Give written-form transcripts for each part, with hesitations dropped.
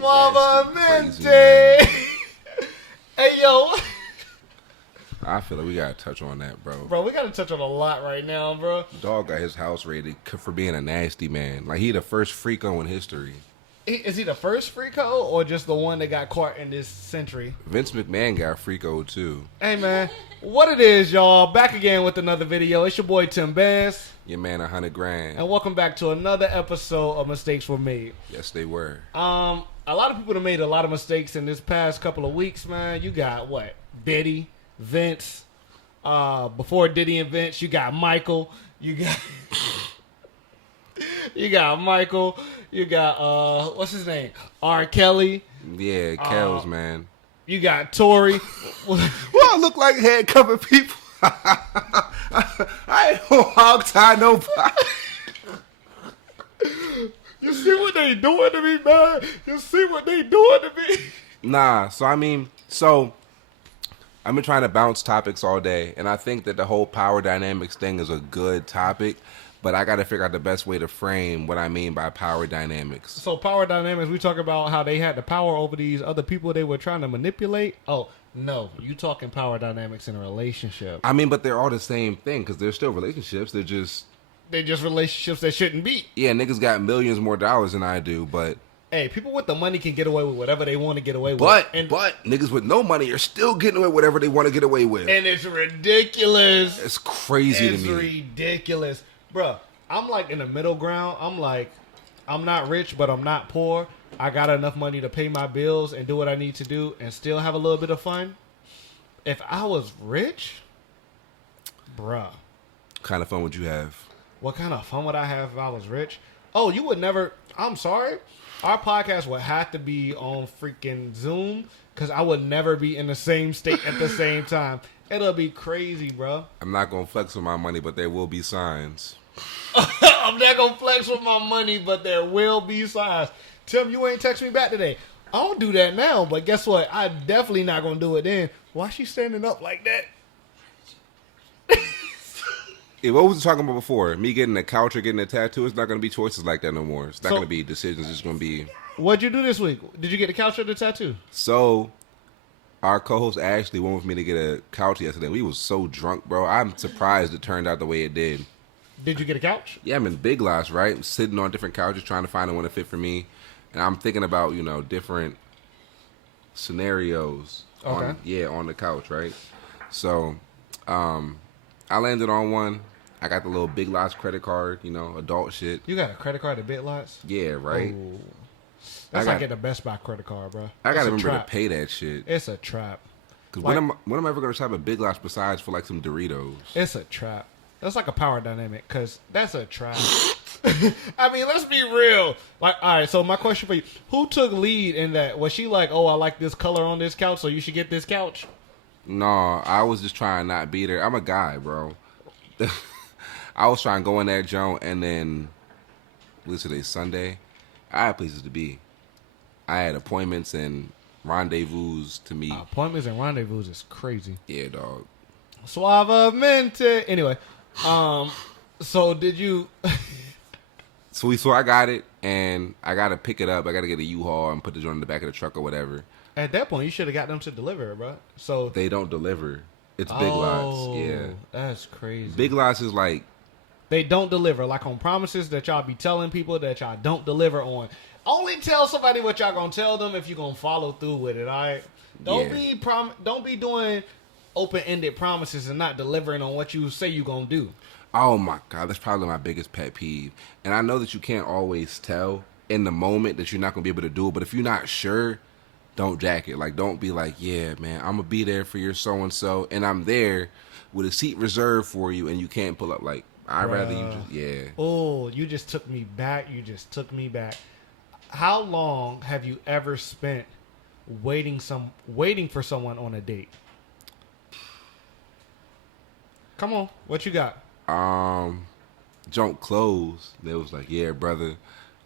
Mama Crazy, Mente. Hey, yo. I feel like we gotta touch on that, bro. Bro, we gotta touch on a lot right now, bro. Dog got his house raided for being a nasty man. Like, he the first freako in history. Is he the first freako or just the one that got caught in this century? Vince McMahon got freako too. Hey, man. What it is, y'all. Back again with another video. It's your boy, Tim Bass. Your man, 100 grand. And welcome back to another episode of Mistakes Were Made. Yes, they were. A lot of people have made a lot of mistakes in this past couple of weeks, man. You got, what? Diddy, Vince. Before Diddy and Vince, you got Michael. You got... You got Michael. You got, what's his name? R. Kelly. Yeah, Kells, man. You got Tory. Well, I look like head cover people. I ain't no hog tie nobody. You see what they doing to me, man? You see what they doing to me? Nah, I've been trying to bounce topics all day, and I think that the whole power dynamics thing is a good topic, but I got to figure out the best way to frame what I mean by power dynamics. So power dynamics, we talk about how they had the power over these other people they were trying to manipulate. Oh, no, you talking power dynamics in a relationship. I mean, but they're all the same thing, because they're still relationships. They're just relationships that shouldn't be. Yeah, niggas got millions more dollars than I do, but... Hey, people with the money can get away with whatever they want to get away with. But niggas with no money are still getting away with whatever they want to get away with. And it's ridiculous. It's crazy to me. It's ridiculous. Bruh, I'm like in the middle ground. I'm like, I'm not rich, but I'm not poor. I got enough money to pay my bills and do what I need to do and still have a little bit of fun. If I was rich, bruh. What kind of fun would you have? What kind of fun would I have if I was rich? Oh, you would never... I'm sorry. Our podcast would have to be on freaking Zoom because I would never be in the same state at the same time. It'll be crazy, bro. I'm not going to flex with my money, but there will be signs. I'm not going to flex with my money, but there will be signs. Tim, you ain't text me back today. I don't do that now, but guess what? I definitely not going to do it then. Why is she standing up like that? Yeah, what was we talking about before? Me getting a couch or getting a tattoo? It's not going to be choices like that no more. It's not going to be decisions. It's going to be... What'd you do this week? Did you get the couch or the tattoo? So, our co-host Ashley went with me to get a couch yesterday. We was so drunk, bro. I'm surprised it turned out the way it did. Did you get a couch? Yeah, I'm in Big Lots, right? I'm sitting on different couches trying to find one to fit for me. And I'm thinking about, different scenarios. Okay. On the couch, right? So, I landed on one. I got the little Big Lots credit card, adult shit. You got a credit card at Big Lots? Yeah, right. Ooh. That's like getting a Best Buy credit card, bro. I gotta remember to pay that shit. It's a trap. Cause when am I ever gonna shop at Big Lots besides for like some Doritos? It's a trap. That's like a power dynamic, cause that's a trap. I mean, let's be real. Like, all right. So my question for you: who took lead in that? Was she like, "Oh, I like this color on this couch, so you should get this couch"? No, I was just trying to not be there. I'm a guy, bro. I was trying to go in that joint, and then, what's today, Sunday? I had places to be. I had appointments and rendezvous to meet. Appointments and rendezvous is crazy. Yeah, dog. Suavemente. Anyway, so did you... So I got it, and I got to pick it up. I got to get a U-Haul and put the joint in the back of the truck or whatever. At that point, you should have got them to deliver it, bro. So they don't deliver. It's Big Lots. Yeah. That's crazy. Big Lots is like... They don't deliver. Like on promises that y'all be telling people that y'all don't deliver on. Only tell somebody what y'all gonna tell them if you gonna follow through with it, all right? Don't be doing open-ended promises and not delivering on what you say you gonna do. Oh my God, that's probably my biggest pet peeve. And I know that you can't always tell in the moment that you're not gonna be able to do it, but if you're not sure, don't jack it. Like, don't be like, yeah, man, I'm gonna be there for your so-and-so, and I'm there with a seat reserved for you, and you can't pull up. Like, I'd rather you just, yeah. Oh, you just took me back. How long have you ever spent waiting for someone on a date? Come on, what you got? Junk closed. They was like, yeah, brother,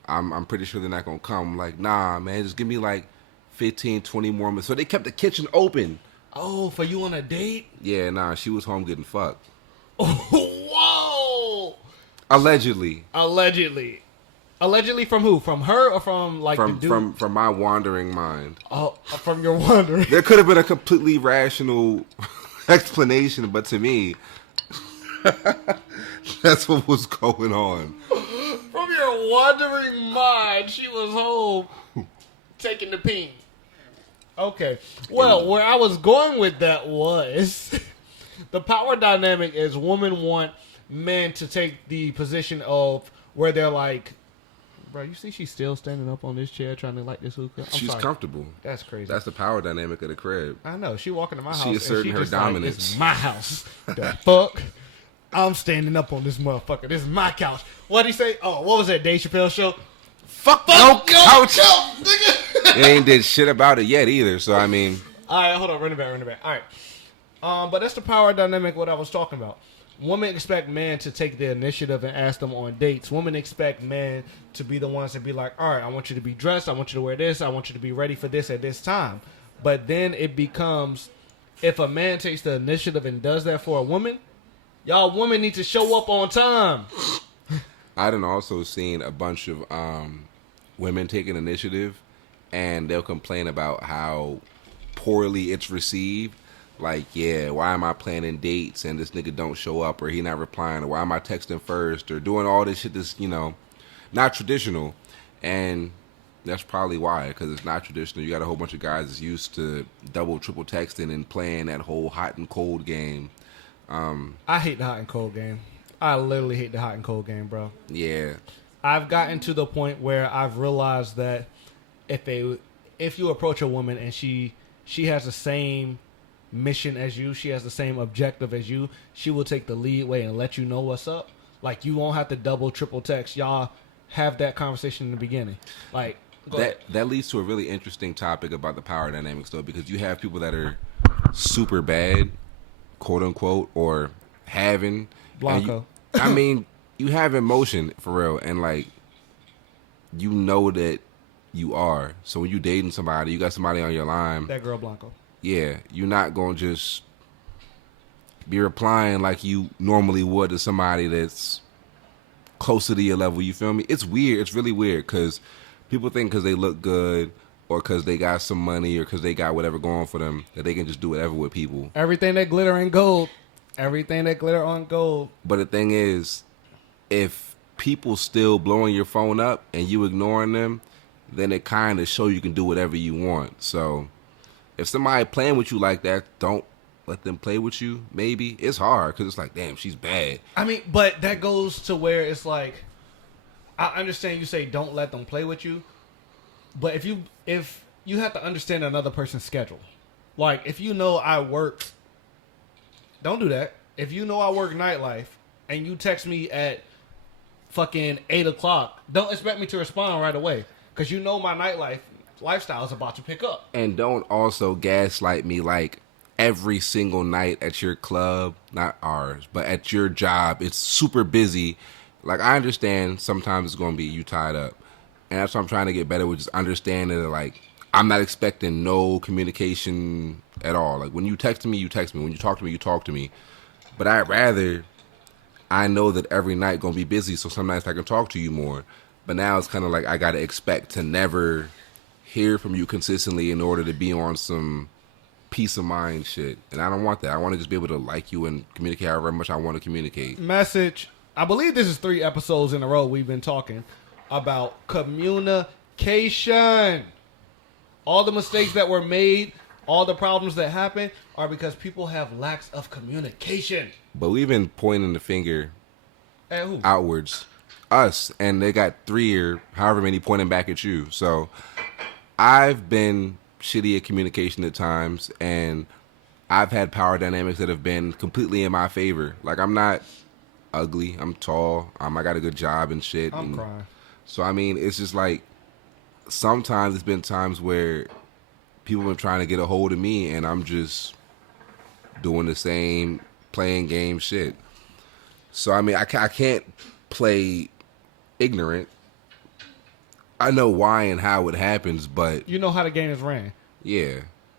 I'm pretty sure they're not gonna come. I'm like, nah, man, just give me like 15, 20 more minutes. So they kept the kitchen open. Oh, for you on a date? Yeah, nah, she was home getting fucked. Whoa! Allegedly. Allegedly from who? From her or from like the dude? From my wandering mind. Oh, from your wandering. There could have been a completely rational explanation, but to me, that's what was going on. From your wandering mind, she was home taking the peen. Okay. Well, where I was going with that was the power dynamic is women want men to take the position of where they're like, bro, you see she's still standing up on this chair trying to light this hookah? She's comfortable. That's crazy. That's the power dynamic of the crib. I know. She walking to my house She asserting her dominance. Like, it's my house. The fuck? I'm standing up on this motherfucker. This is my couch. What'd he say? Oh, what was that Dave Chappelle show? Fuck no couch. Nigga. They ain't did shit about it yet either. So I mean, all right, hold on, run it back. All right, but that's the power dynamic. What I was talking about. Women expect men to take the initiative and ask them on dates. Women expect men to be the ones to be like, all right, I want you to be dressed. I want you to wear this. I want you to be ready for this at this time. But then it becomes, if a man takes the initiative and does that for a woman, y'all women need to show up on time. I done also seen a bunch of women taking initiative, and they'll complain about how poorly it's received. Like, yeah, why am I planning dates and this nigga don't show up, or he not replying, or why am I texting first, or doing all this shit that's, not traditional. And that's probably why, because it's not traditional. You got a whole bunch of guys that's used to double, triple texting and playing that whole hot and cold game. I hate the hot and cold game. I literally hate the hot and cold game, bro. Yeah. I've gotten to the point where I've realized that if you approach a woman and she has the same mission as you, she has the same objective as you, she will take the lead way and let you know what's up. Like, you won't have to double, triple text. Y'all have that conversation in the beginning. Like, that leads to a really interesting topic about the power dynamics, though, because you have people that are super bad, quote unquote, or having Blanco. You have emotion for real, and like, you know that you are. So when you dating somebody, you got somebody on your line. That girl Blanco. Yeah, you're not gonna just be replying like you normally would to somebody that's closer to your level. You feel me? It's weird. It's really weird because people think because they look good or because they got some money or because they got whatever going for them that they can just do whatever with people. Everything that glitter ain't gold. Everything that glitter on gold. But the thing is, if people still blowing your phone up and you ignoring them, then it kind of show you can do whatever you want. So if somebody playing with you like that, don't let them play with you. Maybe it's hard because it's like, damn, she's bad. I mean, but that goes to where it's like, I understand you say don't let them play with you, but if you have to understand another person's schedule. Like, if you know I work, don't do that. If you know I work nightlife and you text me at fucking 8 o'clock, don't expect me to respond right away because you know my lifestyle is about to pick up. And don't also gaslight me like every single night at your club, not ours, but at your job, it's super busy. Like, I understand sometimes it's going to be you tied up. And that's what I'm trying to get better with, just understanding that, like, I'm not expecting no communication at all. Like, when you text me, you text me. When you talk to me, you talk to me. But I know that every night going to be busy, so some nights I can talk to you more. But now it's kind of like I got to expect to never hear from you consistently in order to be on some peace of mind shit. And I don't want that. I want to just be able to like you and communicate however much I want to communicate. Message. I believe this is 3 episodes in a row we've been talking about communication. All the mistakes that were made, all the problems that happen are because people have lacks of communication. But we've been pointing the finger at who? Outwards. Us. And they got 3 or however many pointing back at you. So I've been shitty at communication at times, and I've had power dynamics that have been completely in my favor. Like, I'm not ugly. I'm tall. I got a good job and shit. I'm crying. So, I mean, it's just like sometimes it's been times where people have been trying to get a hold of me, and I'm just doing the same playing game shit. So, I mean, I can't play ignorant. I know why and how it happens, but you know how the game is ran. Yeah.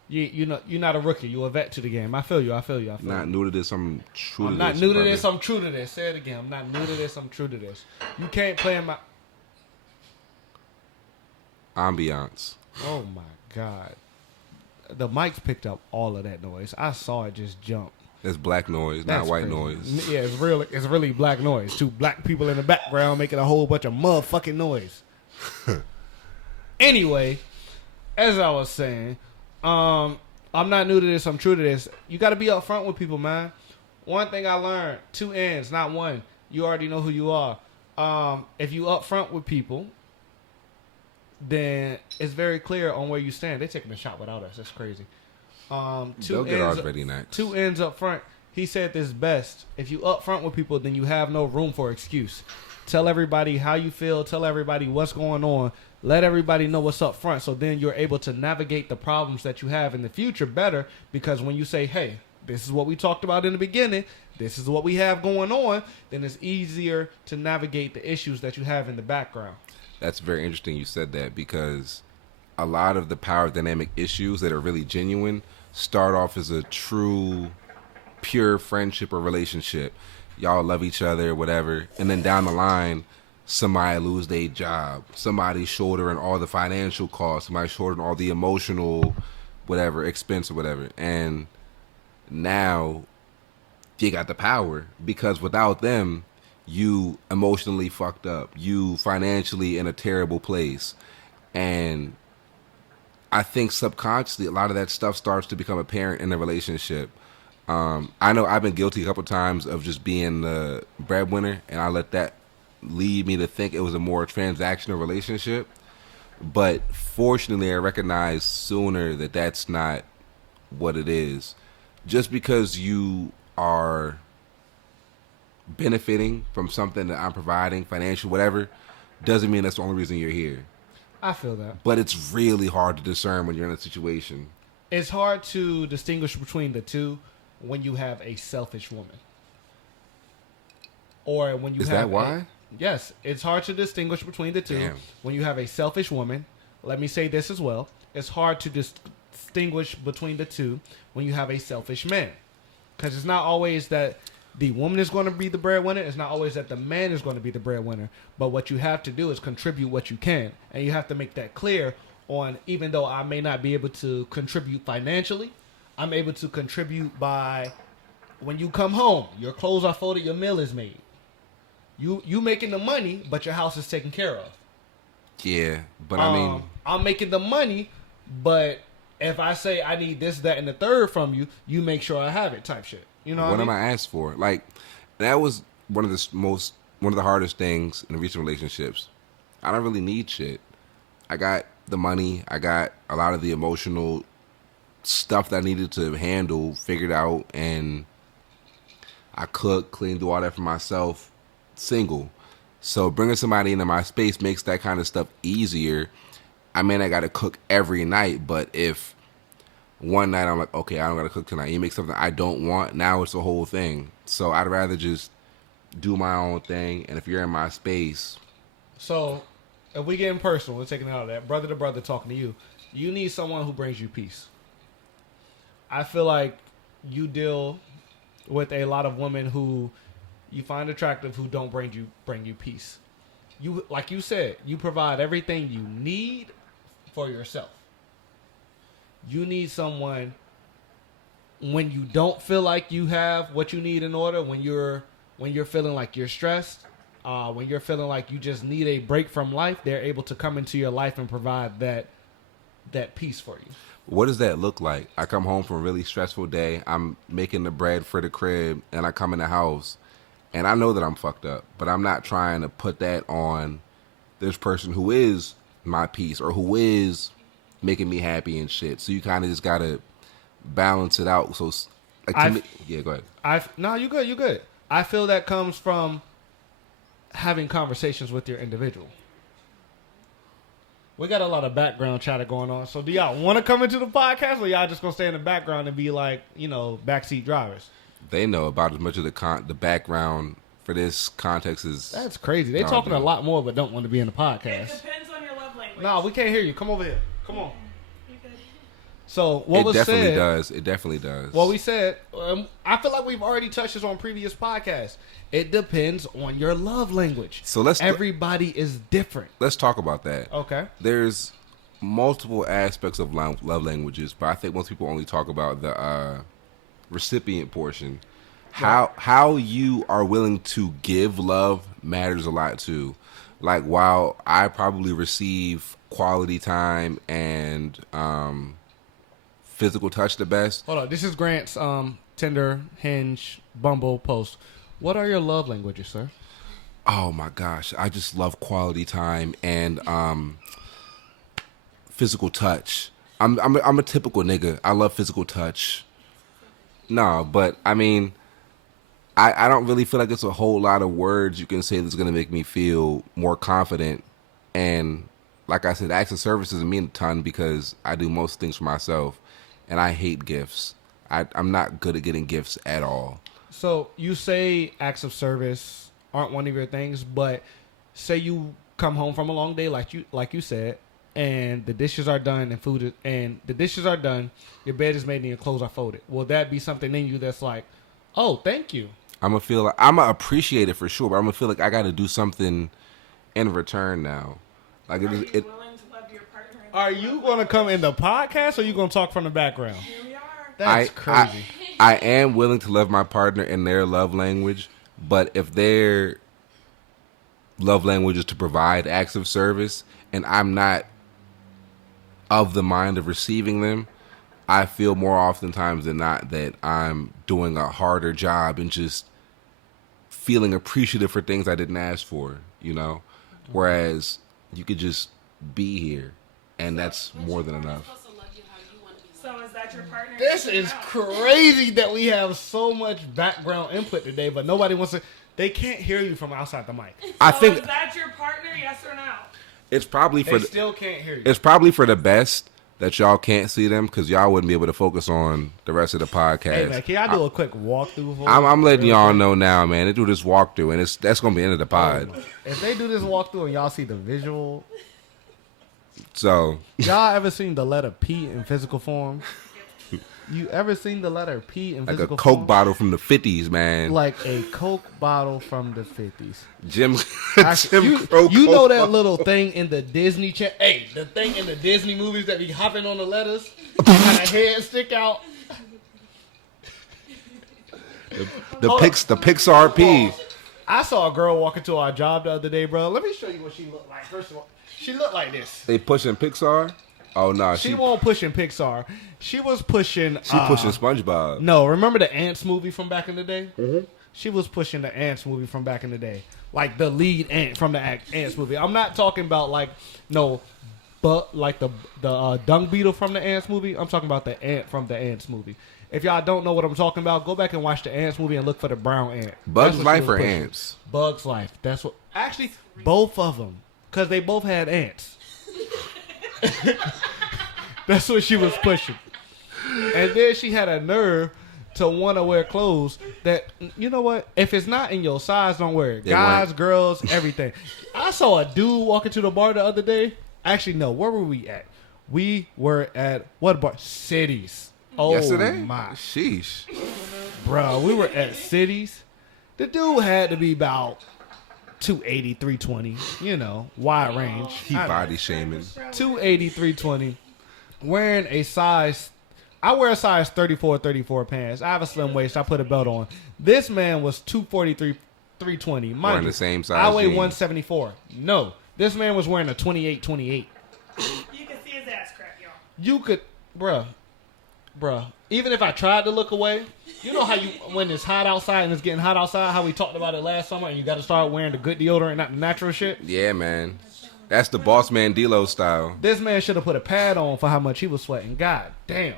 You know, you're not a rookie. You're a vet to the game. I feel you. Not new to this. I'm true to this. I'm not new to this. I'm true to this. Say it again. I'm not new to this. I'm true to this. You can't play in my... Ambiance. Oh my God. The mics picked up all of that noise. I saw it just jump. It's black noise, That's not white crazy. noise. Yeah, it's really black noise. Two black people in the background making a whole bunch of motherfucking noise. Anyway, as I was saying, I'm not new to this. I'm true to this. You got to be upfront with people, man. One thing I learned: 2 ends, not one. You already know who you are. If you upfront with people, then it's very clear on where you stand. They're taking a shot without us. That's crazy. They'll get ours ready next. 2 ends up front. He said this best. If you upfront with people, then you have no room for excuse. Tell everybody how you feel. Tell everybody what's going on. Let everybody know what's up front. So then you're able to navigate the problems that you have in the future better. Because when you say, hey, this is what we talked about in the beginning, this is what we have going on, then it's easier to navigate the issues that you have in the background. That's very interesting you said that, because a lot of the power dynamic issues that are really genuine start off as a true, pure friendship or relationship. Y'all love each other, whatever. And then down the line, somebody lose their job. Somebody's shouldering all the financial costs. Somebody's shouldering all the emotional, whatever, expense or whatever. And now you got the power, because without them, you emotionally fucked up. You financially in a terrible place. And I think subconsciously a lot of that stuff starts to become apparent in a relationship. I know I've been guilty a couple times of just being the breadwinner, and I let that lead me to think it was a more transactional relationship. But fortunately, I recognized sooner that that's not what it is. Just because you are benefiting from something that I'm providing, financial, whatever, doesn't mean that's the only reason you're here. I feel that. But it's really hard to discern when you're in a situation. It's hard to distinguish between the two when you have a selfish woman. Or when you Is have that why? Yes, it's hard to distinguish between the two. Damn. When you have a selfish woman. Let me say this as well. It's hard to distinguish between the two when you have a selfish man. Because it's not always that the woman is going to be the breadwinner. It's not always that the man is going to be the breadwinner. But what you have to do is contribute what you can. And you have to make that clear on, even though I may not be able to contribute financially, I'm able to contribute by, when you come home, your clothes are folded, your meal is made. You making the money, but your house is taken care of. Yeah, but I mean, I'm making the money, but if I say I need this, that, and the third from you, you make sure I have it, type shit. You know what I mean? am I asked for? Like, that was one of the hardest things in recent relationships. I don't really need shit. I got the money. I got a lot of the emotional stuff that I needed to handle figured out, and I cook, clean, do all that for myself, single. So bringing somebody into my space makes that kind of stuff easier. I mean, I got to cook every night, but if one night I'm like, okay, I don't got to cook tonight, you make something I don't want, now it's a whole thing. So I'd rather just do my own thing, and if you're in my space. So if we getting personal, we're taking it out of that, brother to brother talking to you, you need someone who brings you peace. I feel like you deal with a lot of women who you find attractive who don't bring you peace. You, like you said, you provide everything you need for yourself. You need someone when you don't feel like you have what you need in order, when you're feeling like you're stressed, when you're feeling like you just need a break from life, they're able to come into your life and provide that peace for you. What does that look like? I come home from a really stressful day. I'm making the bread for the crib, and I come in the house, and I know that I'm fucked up, but I'm not trying to put that on this person who is my peace or who is making me happy and shit. So you kind of just got to balance it out. So, like, to me, yeah, go ahead. No, you good. I feel that comes from having conversations with your individual. We got a lot of background chatter going on. So do y'all want to come into the podcast, or y'all just going to stay in the background and be like, backseat drivers? They know about as much of the background for this context is. That's crazy. They talking a lot more, but don't want to be in the podcast. It depends on your love language. No, we can't hear you. Come over here. Come on. You good? So what was said? It definitely does. What we said, I feel like we've already touched this on previous podcasts. It depends on your love language. So everybody is different. Let's talk about that. Okay. There's multiple aspects of love languages, but I think most people only talk about the recipient portion. How you are willing to give love matters a lot too. Like, while I probably receive quality time and physical touch the best. Hold on, this is Grant's Tinder, Hinge, Bumble post. What are your love languages, sir? Oh my gosh, I just love quality time and physical touch. I'm a typical nigga. I love physical touch. No, but I mean, I don't really feel like it's a whole lot of words you can say that's gonna make me feel more confident. And like I said, acts of service doesn't mean a ton because I do most things for myself, and I hate gifts. I'm not good at getting gifts at all. So you say acts of service aren't one of your things, but say you come home from a long day, like you said, and the dishes are done and the dishes are done, your bed is made and your clothes are folded. Will that be something in you that's like, oh, thank you? I'm gonna appreciate it for sure, but I'm gonna feel like I got to do something in return now. Like, Are you willing to love your partner? Are you gonna come in the podcast, or are you gonna talk from the background? Here we are. That's crazy. I am willing to love my partner in their love language, but if their love language is to provide acts of service, and I'm not of the mind of receiving them, I feel more oftentimes than not that I'm doing a harder job and just feeling appreciative for things I didn't ask for, you know? Whereas you could just be here, and that's more than enough. So is that your partner? This is crazy that we have so much background input today, but nobody wants to. They can't hear you from outside the mic. I So think is that your partner? Yes or no? it's probably They for still can't hear you. it's probably for the best that y'all can't see them, because y'all wouldn't be able to focus on the rest of the podcast. Hey man, can I do a quick walkthrough? For I'm letting real y'all quick? know now, man. They do this walkthrough, and that's gonna be the end of the pod. If they do this walkthrough and y'all see the visual, So y'all ever seen the letter P in physical form? You ever seen the letter P in like a physical Coke form? bottle from the 50s, man. Like a Coke bottle from the 50s. Jim You Crow know Coke that bottle. little thing in the Disney hey, the thing in the Disney movies that be hopping on the letters, kind of head stick out. the Hold Pixar P. I saw a girl walk into our job the other day, bro. Let me show you what she looked like. First of all, she looked like this. They pushing Pixar. Oh no, She won't pushing Pixar. She was pushing. she pushing SpongeBob. No, remember the Ants movie from back in the day? Mm-hmm. She was pushing the Ants movie from back in the day, like the lead ant from the Ants movie. I'm not talking about like like the dung beetle from the Ants movie. I'm talking about the ant from the Ants movie. If y'all don't know what I'm talking about, go back and watch the Ants movie and look for the brown ant. Bugs That's what she Life was or pushing. Ants? Bugs Life. That's what. Actually, both of them, because they both had ants. That's what she was pushing. And then she had a nerve to want to wear clothes that, you know what? If it's not in your size, don't wear it. They Guys, weren't. girls, everything. I saw a dude walking to the bar the other day. Actually, no. Where were we at? We were at what bar? Cities. Oh, Yesterday? my. Sheesh. Bro, we were at Cities. The dude had to be about 280, 320. You know, wide range. He body shaming. 280, 320. Wearing a size, I wear a size 34 pants. I have a slim waist. I put a belt on. This man was 243, 320. Mind Wearing you, the same size I weigh jeans. 174. No, this man was wearing a 28. You can see his ass crack, y'all. You could, bruh. Even if I tried to look away, you know how when it's hot outside and it's getting hot outside, how we talked about it last summer, and you got to start wearing the good deodorant, not the natural shit. Yeah, man. That's the boss man D-Lo style. This man should have put a pad on for how much he was sweating. God damn.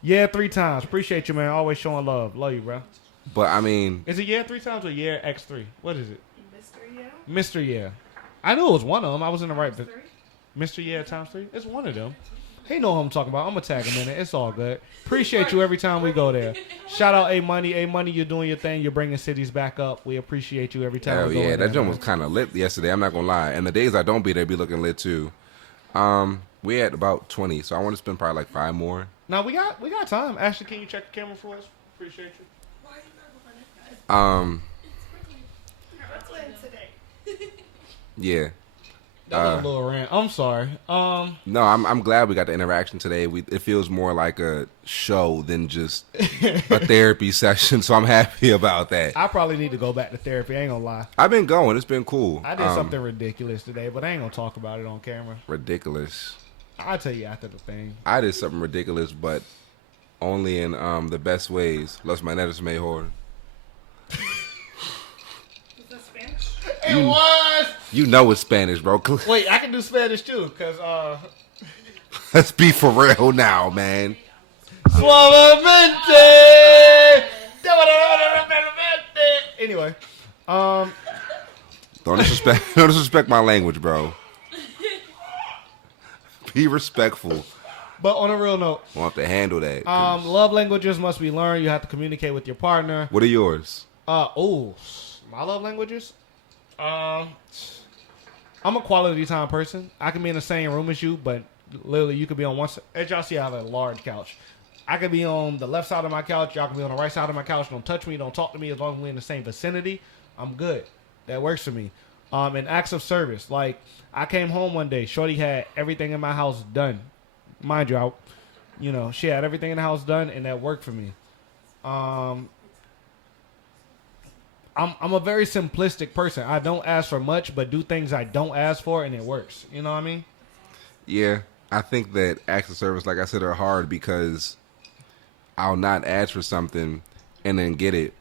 Yeah, 3 times. Appreciate you, man. Always showing love. Love you, bro. But I mean, Is it yeah 3 times or yeah X3? What is it? Mr. Yeah? Mr. Yeah. I knew it was one of them. I was in the right. Three? Mr. Yeah times 3. It's one of them. He know who I'm talking about. I'm gonna tag him in it. It's all good. Appreciate you every time we go there. Shout out A Money. A Money, you're doing your thing. You're bringing cities back up. We appreciate you every time. hell we go yeah, in that there, joint man. was kind of lit yesterday. I'm not gonna lie. And the days I don't be there, be looking lit too. We at about 20, so I want to spend probably like 5 more. Now we got time. Ashley, can you check the camera for us? Appreciate you. Why are you not running, guys? Um, Let's win today. yeah. That was a little rant. I'm sorry. No, I'm glad we got the interaction today. It feels more like a show than just a therapy session, so I'm happy about that. I probably need to go back to therapy. I ain't gonna lie. I've been going. It's been cool. I did something ridiculous today, but I ain't gonna talk about it on camera. Ridiculous. I'll tell you after the thing. I did something ridiculous, but only in the best ways. Los maneras mejor. Is that Spanish? It was. You know it's Spanish, bro. Wait, I can do Spanish too, cause Let's be for real now, man. Suavemente. Anyway, Don't disrespect my language, bro. Be respectful. but on a real note, We'll have to handle that. 'Cause love languages must be learned. You have to communicate with your partner. what are yours? My love languages. I'm a quality time person. I can be in the same room as you, but literally you could be on one side. As y'all see, I have a large couch. I could be on the left side of my couch. Y'all can be on the right side of my couch. Don't touch me. Don't talk to me. As long as we're in the same vicinity, I'm good. That works for me. And acts of service. Like, I came home one day. Shorty had everything in my house done. Mind you, she had everything in the house done, and that worked for me. I'm a very simplistic person. I don't ask for much, but do things I don't ask for, and it works. You know what I mean? Yeah, I think that acts of service, like I said, are hard because I'll not ask for something and then get it,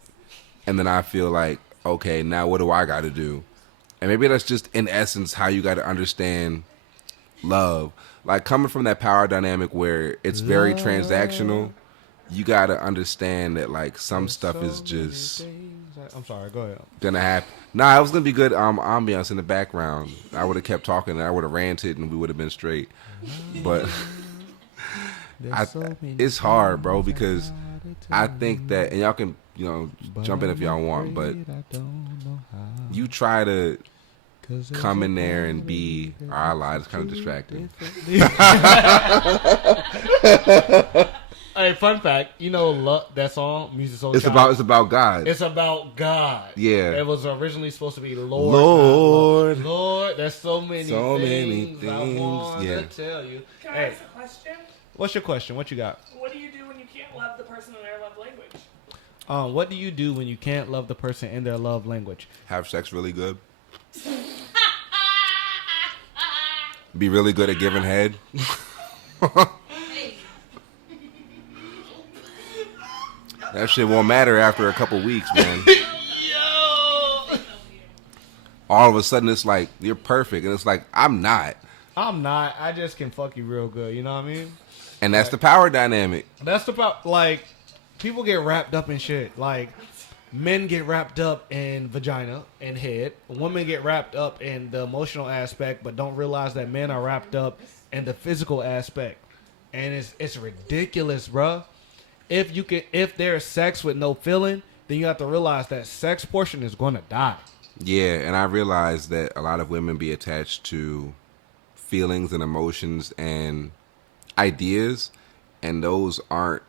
and then I feel like, okay, now what do I got to do? And maybe that's just in essence how you got to understand love. Like coming from that power dynamic where it's very transactional, you got to understand that like some stuff is just. I'm sorry. Go ahead. Gonna happen. Nah, it was gonna be good ambiance in the background. I would have kept talking and I would have ranted and we would have been straight. But it's hard, bro, because I think that, and y'all can jump in if y'all want, but you try to come in there and be our ally. It's kind of distracting. Hey, fun fact, that song, Music Soul It's Child? about God. It's about God. Yeah. It was originally supposed to be Lord. Lord. Lord, there's so many things I want yeah. to tell you. Can I Hey, ask a question? what's your question? What you got? What do you do when you can't love the person in their love language? What do you do when you can't love the person in their love language? Have sex really good. Be really good at giving head. That shit won't matter after a couple weeks, man. Yo! All of a sudden, it's like, you're perfect. And it's like, I'm not. I'm not. I just can fuck you real good. You know what I mean? And that's the power dynamic. That's the like, people get wrapped up in shit. Like, men get wrapped up in vagina and head. Women get wrapped up in the emotional aspect, but don't realize that men are wrapped up in the physical aspect. And it's ridiculous, bruh. If there's sex with no feeling, then you have to realize that sex portion is going to die. Yeah, and I realize that a lot of women be attached to feelings and emotions and ideas, and those aren't,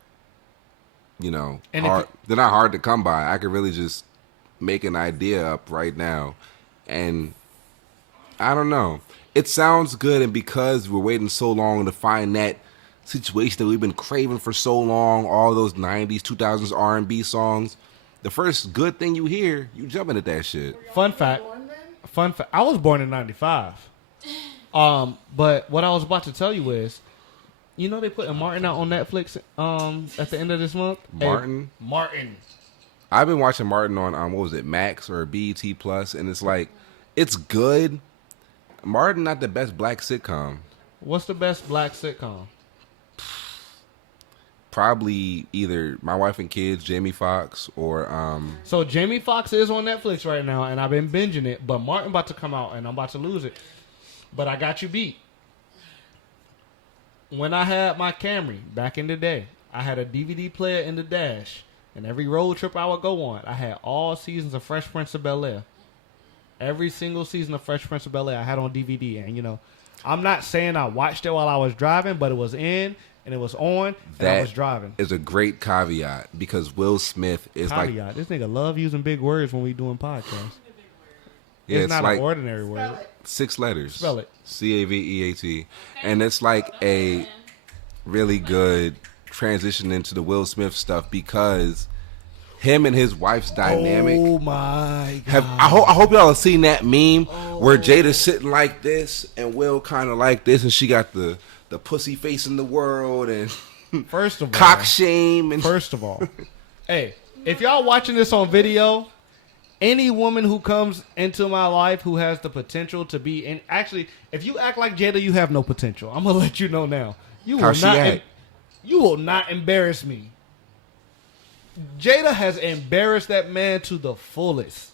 And hard. They're not hard to come by. I could really just make an idea up right now, and I don't know. It sounds good, and because we're waiting so long to find that situation that we've been craving for so long, all those 90s, 2000s R&B songs, the first good thing you hear, you jumping at that shit. Fun fact. I was born in 95. But what I was about to tell you is, they putting Martin out on Netflix at the end of this month? Martin? Hey, Martin. I've been watching Martin on, what was it, Max or BET Plus, and it's like, it's good. Martin not the best black sitcom. What's the best black sitcom? Probably either My Wife and Kids, Jamie Foxx, or So Jamie Foxx is on Netflix right now, and I've been binging it. But Martin about to come out, and I'm about to lose it. But I got you beat. When I had my Camry back in the day, I had a DVD player in the dash, and every road trip I would go on, I had all seasons of Fresh Prince of Bel-Air. Every single season of Fresh Prince of Bel-Air I had on DVD, and I'm not saying I watched it while I was driving, but it was in. And it was on, and I was driving. Is a great caveat because Will Smith is caveat. This nigga love using big words when we doing podcasts. Yeah, it's not like, an ordinary word. 6 letters. Spell it. Caveat. And it's like a really good transition into the Will Smith stuff because him and his wife's dynamic. Oh my God. I hope y'all have seen that meme where Jada's sitting like this and Will kind of like this, and she got the pussy face in the world and First of all, cock shame. And first of all, hey, if y'all watching this on video, any woman who comes into my life who has the potential to be in, actually, if you act like Jada, you have no potential. I'm gonna let you know now. You will not embarrass me. Jada has embarrassed that man to the fullest.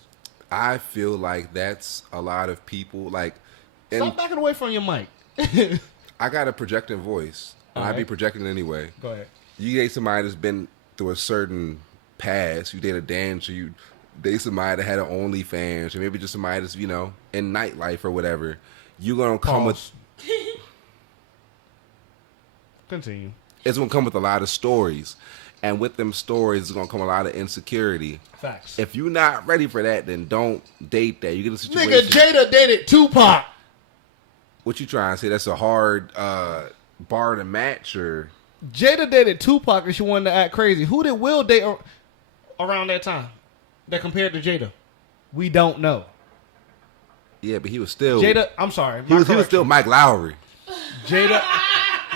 I feel like that's a lot of people. Like, Stop backing away from your mic. I got a projecting voice, and I be projecting anyway. Go ahead. You date somebody that's been through a certain past. You date a dancer. You date somebody that had an OnlyFans, or maybe just somebody that's in nightlife or whatever. You're gonna come with. Continue. It's gonna come with a lot of stories. And with them stories, it's going to come a lot of insecurity. Facts. If you're not ready for that, then don't date that. You get a situation. Nigga, Jada dated Tupac. What you trying to say? That's a hard bar to match? Or Jada dated Tupac and she wanted to act crazy. Who did Will date around that time that compared to Jada? We don't know. Yeah, but he was still... Jada, I'm sorry. He was still Mike Lowry. Jada,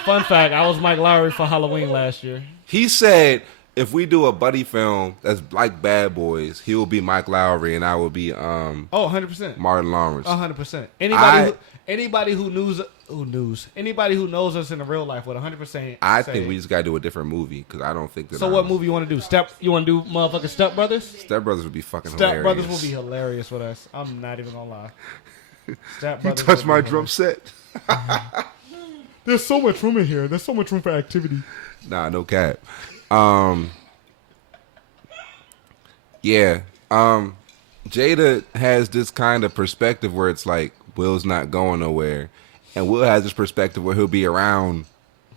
fun fact, I was Mike Lowry for Halloween last year. He said, if we do a buddy film that's like Bad Boys, he will be Mike Lowry and I will be 100%. Martin Lawrence. 100%. Anybody who knows us in the real life would 100%. I think we just got to do a different movie because I don't think that. So what movie you want to do? You want to do motherfucking Step Brothers? Step Brothers would be fucking Step hilarious. Brothers will be hilarious with us. I'm not even gonna lie. Step Brothers. You touched my drum set. There's so much room in here. There's so much room for activity. Nah, no cap. Yeah. Jada has this kind of perspective where it's like Will's not going nowhere, and Will has this perspective where he'll be around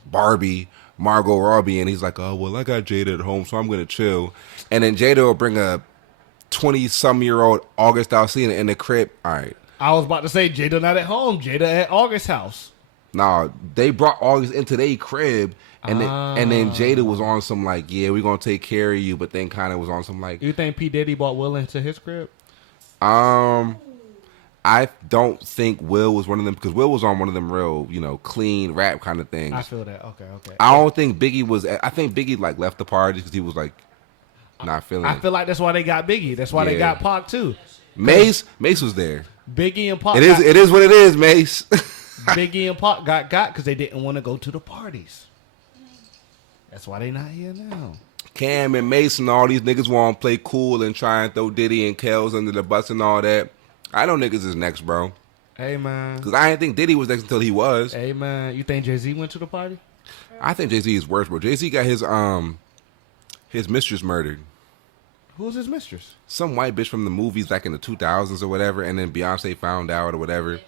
Barbie, Margot Robbie, and he's like, oh well, I got Jada at home, so I'm gonna chill. And then Jada will bring a 20-some-year-old August Alsina in the crib. All right. I was about to say Jada not at home. Jada at August's house. Nah, they brought August into their crib. And then Jada was on some like, yeah, we're going to take care of you, but then kind of was on some like... You think P. Diddy brought Will into his crib? I don't think Will was one of them, because Will was on one of them real, clean rap kind of things. I feel that. Okay. I don't think Biggie was... I think Biggie like left the party because he was like not feeling it. I feel like that's why they got Biggie. That's why they got Pac too. Mace was there. Biggie and Pac... It is what it is, Mace. Biggie and Pac got because they didn't want to go to the parties. That's why they not here now. Cam and Mason, all these niggas want to play cool and try and throw Diddy and Kells under the bus and all that. I know niggas is next, bro. Hey, man. Because I didn't think Diddy was next until he was. Hey, man. You think Jay-Z went to the party? I think Jay-Z is worse, bro. Jay-Z got his mistress murdered. Who's his mistress? Some white bitch from the movies like in the 2000s or whatever, and then Beyonce found out or whatever.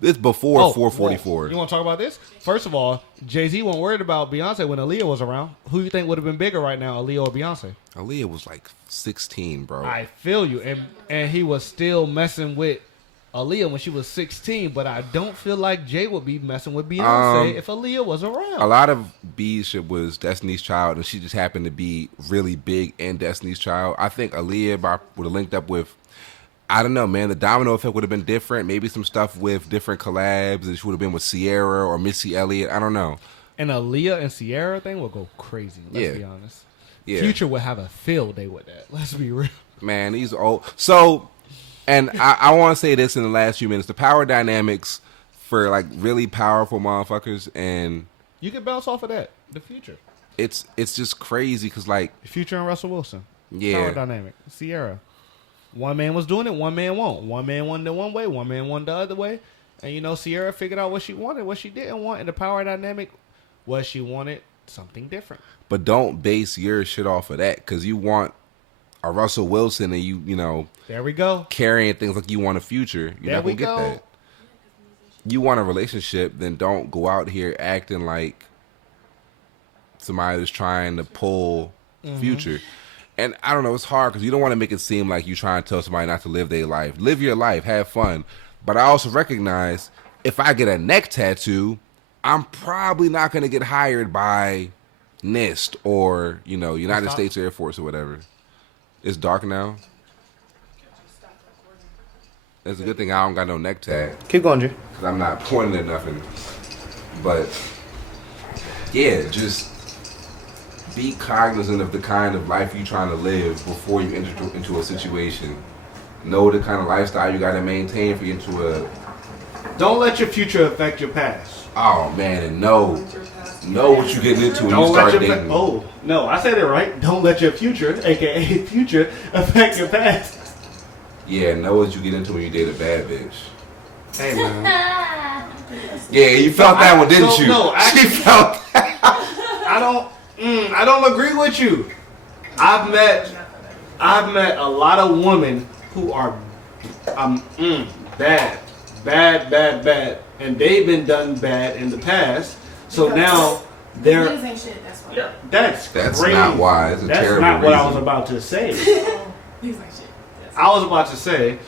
This before 444. You want to talk about this? First of all, Jay-Z wasn't worried about Beyonce when Aaliyah was around. Who you think would have been bigger right now, Aaliyah or Beyonce? Aaliyah was like 16, bro. I feel you. And he was still messing with Aaliyah when she was 16, but I don't feel like Jay would be messing with Beyonce if Aaliyah was around. A lot of B's shit was Destiny's Child, and she just happened to be really big in Destiny's Child. I think Aaliyah would have linked up with... I don't know, man. The domino effect would have been different. Maybe some stuff with different collabs. She would have been with Sierra or Missy Elliott. I don't know. And Aaliyah and Sierra thing will go crazy. Let's be honest. Yeah. Future would have a field day with that. Let's be real. Man, these old. So, and I want to say this in the last few minutes. The power dynamics for like really powerful motherfuckers, and you can bounce off of that. The Future. It's just crazy because like Future and Russell Wilson. Yeah. Power dynamic. Sierra. One man was doing it, one man won't. One man wanted it one way, one man wanted the other way. And, Sierra figured out what she wanted, what she didn't want. And the power dynamic was she wanted something different. But don't base your shit off of that because you want a Russell Wilson and you know. There we go. Carrying things like you want a Future. You're not going to get that. You want a relationship, then don't go out here acting like somebody that's trying to pull Future. And I don't know, it's hard because you don't want to make it seem like you're trying to tell somebody not to live their life. Live your life, have fun. But I also recognize if I get a neck tattoo, I'm probably not going to get hired by NIST or, United States Air Force or whatever. It's dark now. It's a good thing I don't got no neck tag. Keep going, G. Because I'm not pointing at nothing. But, yeah, just be cognizant of the kind of life you're trying to live before you enter into a situation. Know the kind of lifestyle you got to maintain for you into a... Don't let your future affect your past. Oh, man, and know what you're getting into when you start dating. Oh, no, I said it right. Don't let your future, a.k.a. future, affect your past. Yeah, know what you get into when you date a bad bitch. Hey, man. Yeah, you felt that one, didn't you? No, she felt that. I don't agree with you. I've met a lot of women who are bad, and they've been done bad in the past. So now they're. Niggas ain't shit, that's why. That's crazy. Not why. It's a that's terrible not what reason. I was about to say. Niggas ain't shit. I was about to say,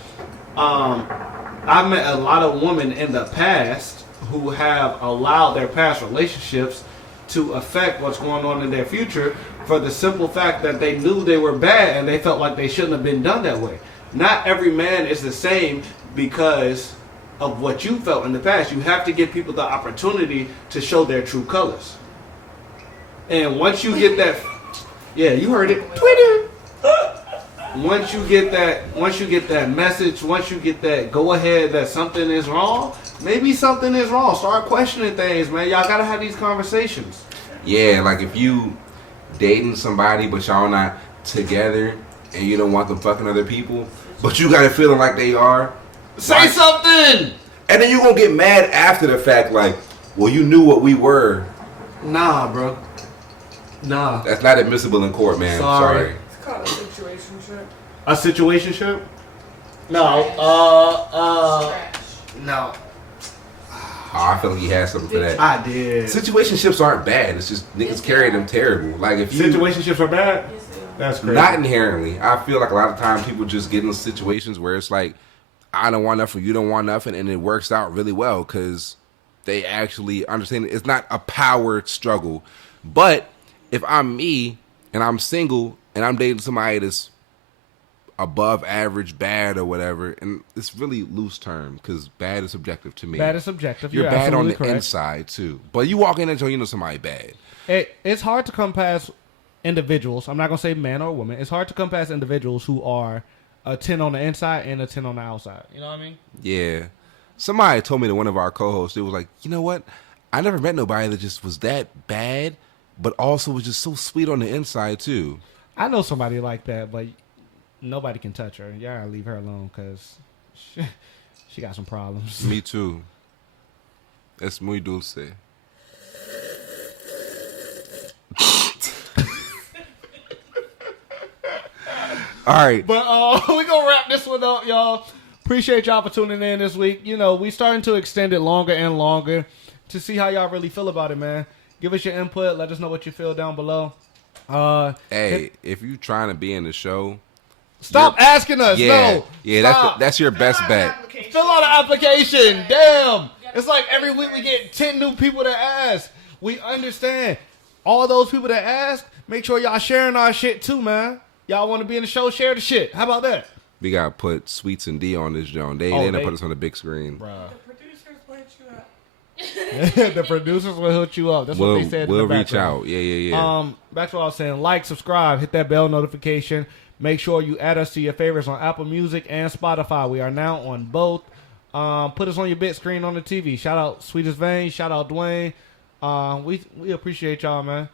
I met a lot of women in the past who have allowed their past relationships to affect what's going on in their future for the simple fact that they knew they were bad and they felt like they shouldn't have been done that way. Not every man is the same because of what you felt in the past. You have to give people the opportunity to show their true colors. And once you get that, yeah, you heard it, Twitter. Once you get that message, once you get that go ahead that something is wrong, maybe something is wrong. Start questioning things, man. Y'all gotta have these conversations. Yeah, like if you dating somebody but y'all not together and you don't want them fucking other people, but you got a feeling like they are. Say something! And then you gonna get mad after the fact like, well, you knew what we were. Nah, bro. Nah. That's not admissible in court, man. Sorry. It's called a situationship. A situationship? No. No. Oh, I feel like he had something for that. I did. Situationships aren't bad. It's just niggas carry them terrible. Like if you Situationships are bad? That's crazy. not inherently. I feel like a lot of times people just get in situations where it's like, I don't want nothing, you don't want nothing, and it works out really well because they actually understand it. It's not a power struggle. But if I'm me and I'm single and I'm dating somebody that's above average, bad or whatever, and it's really loose term because bad is subjective to me. Bad is subjective. You're bad on the correct. inside too. But you walk in and you know somebody bad. It's hard to come past individuals. I'm not going to say man or woman. It's hard to come past individuals who are a 10 on the inside and a 10 on the outside. You know what I mean? Yeah. Somebody told me that one of our co-hosts, it was like, you know what? I never met nobody that just was that bad, but also was just so sweet on the inside too. I know somebody like that, but nobody can touch her. Y'all gotta leave her alone because she got some problems. Me too. Es muy dulce. All right. But we're going to wrap this one up, y'all. Appreciate y'all for tuning in this week. You know, we starting to extend it longer and longer to see how y'all really feel about it, man. Give us your input. Let us know what you feel down below. Hey, if you trying to be in the show, stop asking us. Yeah, No. yeah, that's your best bet. Fill out an application. Damn. It's like every week we get 10 new people that ask. We understand. All those people that ask, make sure y'all sharing our shit too, man. Y'all want to be in the show, share the shit. How about that? We got to put Sweets and D on this joint. They didn't put us on the big screen. Bruh. The producers will hit you up. The producers will hook you up. That's what they said in the We'll reach background. out. Yeah. Back to what I was saying. Like, subscribe, hit that bell notification. Make sure you add us to your favorites on Apple Music and Spotify. We are now on both. Put us on your big screen on the TV. Shout out Sweetest Vein. Shout out Dwayne. We appreciate y'all, man.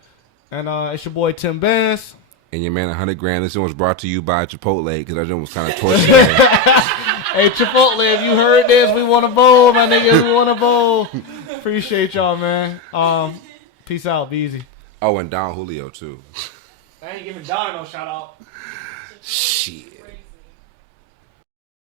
And it's your boy Tim Benz. And your man, 100 grand. This one was brought to you by Chipotle because that joint was kind of torture. Hey, Chipotle, if you heard this, we want a bowl, my niggas. We want a bowl. Appreciate y'all, man. Peace out. Be easy. Oh, and Don Julio, too. I ain't giving Don no shout out. Shit.